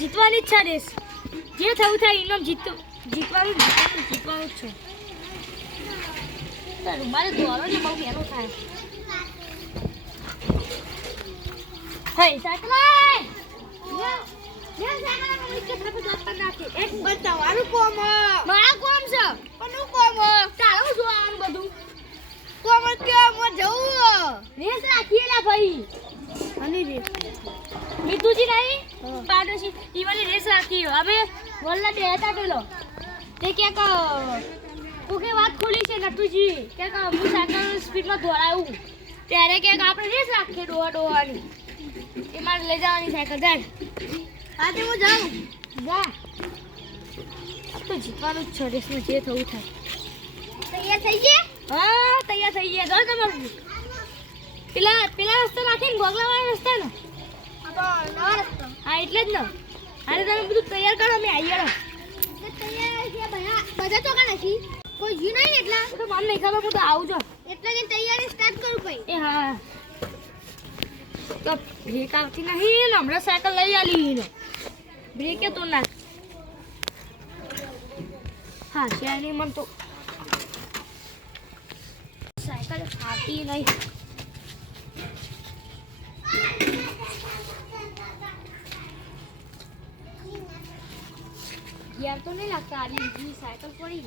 જીતવાની જ છે રેસ. જે થવું થાય ઇનામ જીતવાનું જ છે. મારે દોરો ને બહુ બેનો થાય. હે સાયકલ એક બતાવવાનું કોમ મારા કોમ છે પણ કોમ ચાલો જોવાનું બધું કોમ કેમ જવું રેસ રાખીએ લા ભાઈ અને રેસ મિતુજી નહીં પાડોશી ઈવાની રેસ રાખી હવે વલ્લા દેતા પેલો તે ક્યાંક કોકે વાત ખોલી છે નટુજી ક્યાંક હું સાયકલ સ્પીડમાં દોડાવું ત્યારે ક્યાંક આપણે રેસ રાખીએ ડોવાની એ મારે લઈ જવાની સાયકલ જાય આજે હું જાઉં જા તો જીતવાનું જ છે રેસમાં જે થવું થાય. તૈયાર થઈ ગયા? હા તૈયાર થઈ ગયા. જો તમારું પેલા રસ્તા નાખીને ગોગલાવાળા રસ્તા ને હા એટલે જ ને. અરે તમે બધું તૈયાર કરો અમે આવી ગયો તૈયાર છે બધા તો કાં નથી કોઈ ગયું નહીં એટલા તો મને નહીં ખબર હું તો આવું છું એટલે જ તૈયારી સ્ટાર્ટ કરું ભાઈ. એ હા તો બ્રેક આવતી નહીં ને હમણાં સાયકલ લઈ આલી ને બ્રેકે તો ના હા શેરની મન તો સાયકલ ખાતી નહીં. યાર તો નહીં લાગતા આલી સાયકલ પડી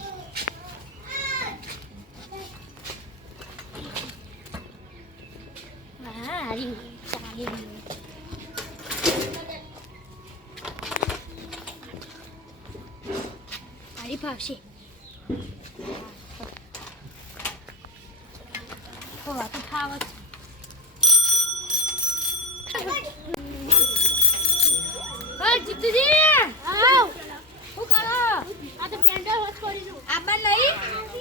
હા આરી ચાલી આરી ફાવશે. હો આ તો ફાવત જીતુજી આવ શું કરો? આ તો પેન્ડલ હોત કરીશું આબા નહીં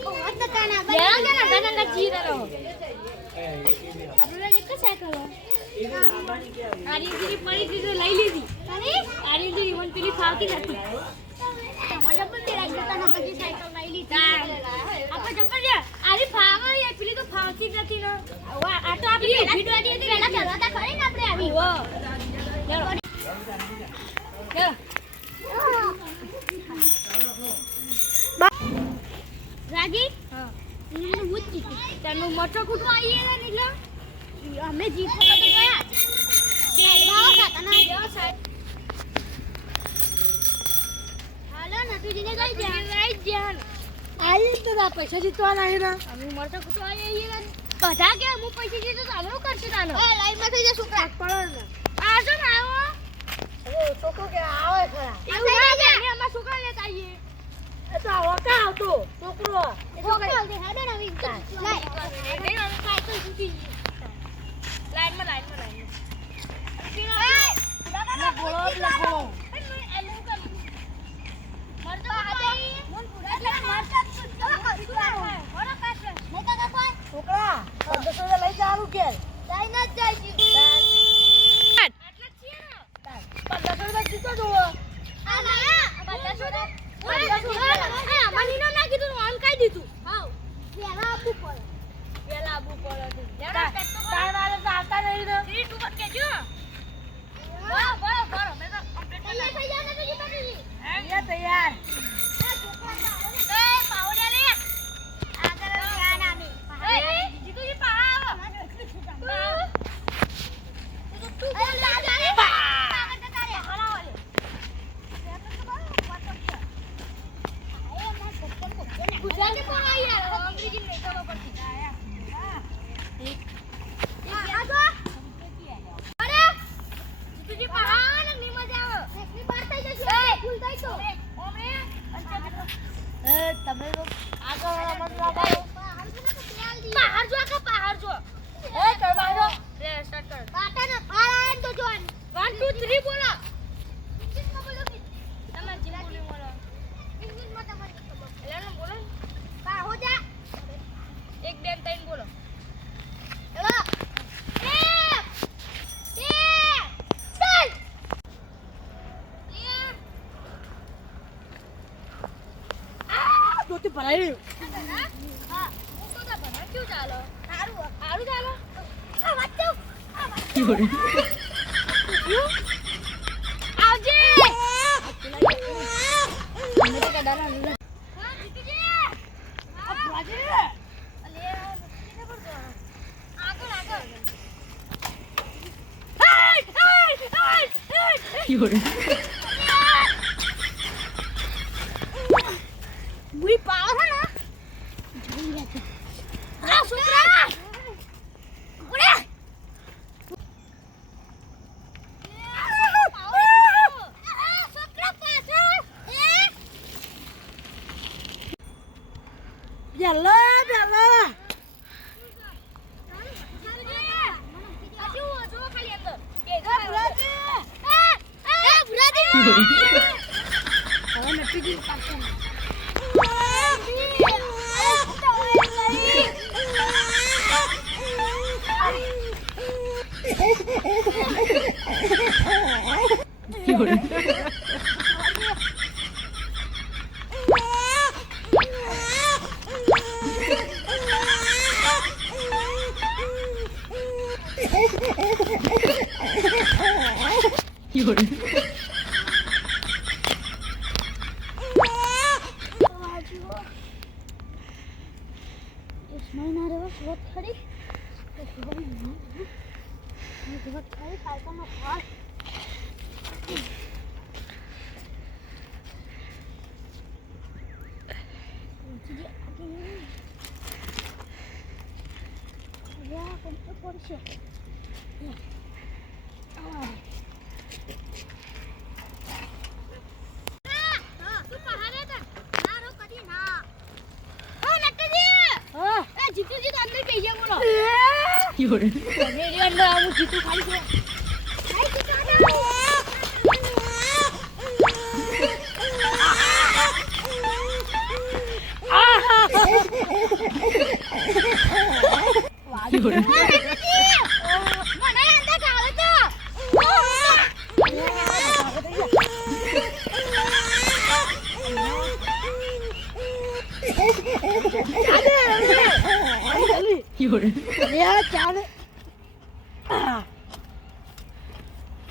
હોત ન કાના લેવા કે ના કાના જી રહો આપણે એક સાયકલ આરી જીરી પડી દીધું લઈ લીધી અરે આરી જીરી મન પેલી ફાવતી નથી તમારા પણ તે રાઈ જતા ના બધી સાયકલ લઈ લીધા આપણે જબર યાર આરી ફાવે યાર પેલી તો ફાવતી જ નથી ને આ તો આપણી વિડિયો હતી પેલા કરતા ખરી ને આપણે આવી હો ચલો રાજી હા હું મૂકી તને મોટો કુટો આવીએ ને એટલે અમે જીતવા તો ગયા કે લાવો ખાતા ના જો સાહેબ હાલો નટુજીને લઈ જા આઈ તો ના પૈસા જીતવા નહીં ને અમે મોટો કુટો આવીએ ને બધા કે હું પૈસા જીતો તો અમે કરશું તાનો એ લાઈન માં થઈ જા છોકરા પડો ને આ જો ને આવો ઓ છોકરો કે આવે ખરા એવું ના અમે અમાર છોકરા લેતા આવીએ એ તો આવો કા આવતો છોકરો એ છોકરો દે હેડે ને આવી લાઈ નહીં અમે સાયકલ છૂટી લાઈન માં એ બોલો મરતો આજે મન પૂરા એટલે મરતા છોકરા છોકરા 1500 લઈ જાવું કે લઈ ન જાય જી આટલા છીએ ને 1500 જીતો જો આ ના 1500 અમારી નો ના કીધું ઓન કાઈ દીધું હાઉ પેલા આબુ પડે લેડા પેટ્રોલ તાર વાળે તો આવતા નહીં ને 3 2 પર કેજો વાહ મે તો કમ્પ્લીટ તૈયાર થઈ જાવ ને તુજી પાટીજી એ તૈયાર એ પાવડે લે આગળ ધ્યાન આમી જીતુજી પાવ તું બોલ લા જાને આગળ તારે હલાવો લે ગુજરાતી બોલા યાર અંગ્રેજી નહીં ખબર પડતી આ જો અરે જીતુજી પહાડ ની મજા આવે એકની બાર થઈ જશે ફૂલ થઈ તો ઓમે એ તમે તો આગળ મત લાવો પહાડ જો કે પહાડ જો એ કરવા દો રે સ્ટાર્ટ કર કાટા ને ફાળા તો જો 1 2 3 બોલો ઇંગ્લિશ માં બોલો કે તમે જીલા બોલો ઇંગ્લિશ માં તમારે એલાને બોલો કા હો જા 1 2 3 બોલો એલા તો ભરાઈ હા હું તો ભરા ક્યું ચાલો હારું ચાલો આ વાંચો આવજે મુઈ પાવ હે ને જોઈ લે આ છોકરા ઓરે Jalo. જીતુજી તો અંદર બેસી ગયા બોલો મેરી અંદર આવું જીતુ ખાલી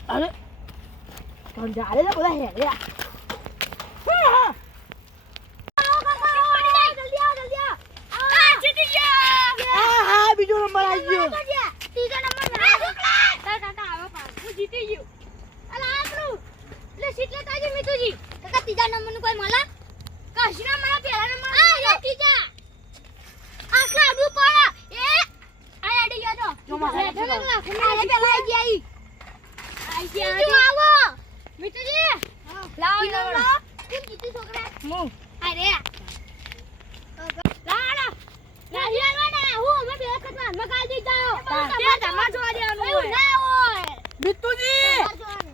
अरे कौन जा रहे बोला है यार બીજો નંબર આવી ગયો ત્રીજો નંબર કાકા આવો પાસ હું જીતી ગયો અલા આપણું લે સીટ લેતા આવજો મિતુજી કાકા ત્રીજા નંબર નું કોઈ મળે કશના મારા પહેલા નંબર આ યા ત્રીજા આખલા આડું પાડા એ આ આડી ગયા તો જો મારે પેલા આવી ગયા તું આવો મિતુજી લાવ લાવ કેમ જીતી છોકરા મુ અરે લાડા નહીં આવવાના હું અમે બે કટવા મગાઈ દઈ જાઓ ત્યાં તમાર જોવા દેવાનું એવું ના હોય મિતુજી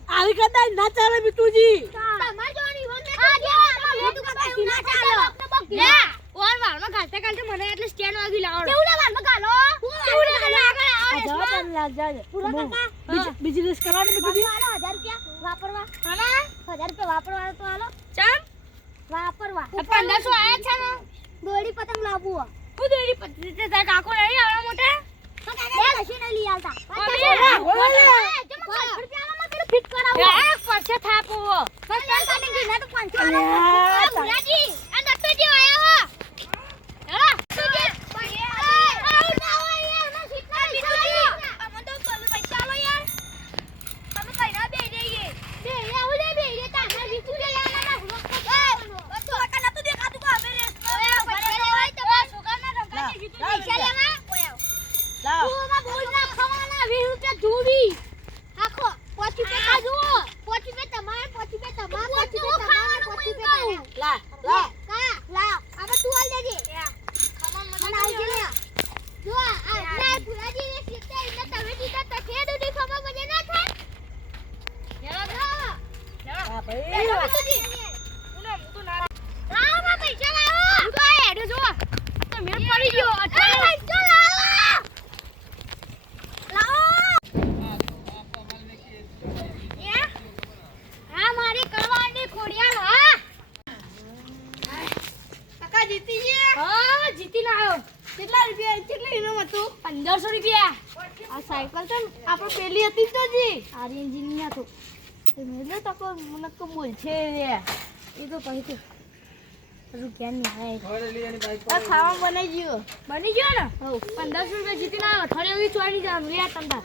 આવી કદાચ ના ચાલે મિતુજી તમાર જોવાની હોન મે આ જે મોટું કદાચ ના ચાલે લે ઓર વાળમાં ગાલતે ગાલતે મને એટલે સ્ટેન્ડ વાગી લાવડો કેવું લે વાળમાં ગાલો કેવું લે ગાલો આ જવા તને લાગ જાય પૂરા કાકા બિઝનેસ કરવાનું મિતુજી 1000 રૂપિયા વાપરવા હાના 1000 રૂપિયા વાપરવા તો હાલો ચમ વાપરવા 1500 આયા છે ને દોડી પતંગ લાવવું હું દોડી પતંગ તે કાકો નહીં આવડા મોટા બે કશી નહીં લઈ આવતા ફિટ કરાવો એક પરસે થાપો બસ કાકા ને ના તો 500 ભુલાજી આ દત્તોજી આયા હો હેડા સુજી આવ ના હોય યાર ના શીખા બીજું અમે તો બોલ પૈસા લો યાર અમે કઈ ના દે દઈએ બે આવું લે બે રે તા ના બીજું લે યાર ના બસ તો કાકા ના તો દેખાતું કો અમે રે ભરે હોય તો બસ છોકરા ના રંગા કે બીજું પૈસા લેવા ઓય લાવ તું માં બોલ ના ખવાના 20 રૂપિયા ધૂવી આખો 5 રૂપિયા જુઓ 5 રૂપિયા તમાર 5 રૂપિયા તમાર 5 રૂપિયા તમાર 5 રૂપિયા લા લા કા લા હવે તું આલ દેજે ખમણ મને આવજે લે જો આ ના ભુરાજી ને સીતે ઇને તમે દીધા તો કે દુડી ખમણ મને ના થાય લેવા હા ભાઈ ઉને તો ના લાવ માં પૈસા લાવો તો આ હેડો જો તો મેં પડી ગયો પૈસા લાવો હા મારી કરવાની ખોડિયાલ હા કાકા જીતી ગયા હા જીતી ના આવ્યો કેટલા રૂપિયા કેટલા ઇનામ હતું 1500 રૂપિયા આ સાયકલ તો આપણે પેલી હતી તો જી આરી એન્જિનિયર હતો એ મેલે તો કો મને કો બોલ છે રે એ તો કહી તો હજુ ક્યાં નહીં આય થોડે લી એની બાઈક પર ખાવા બની ગયો ને હો 1500 રૂપિયા જીતી ના આવ્યો થોડે એવી ચોરી જા લે તંદા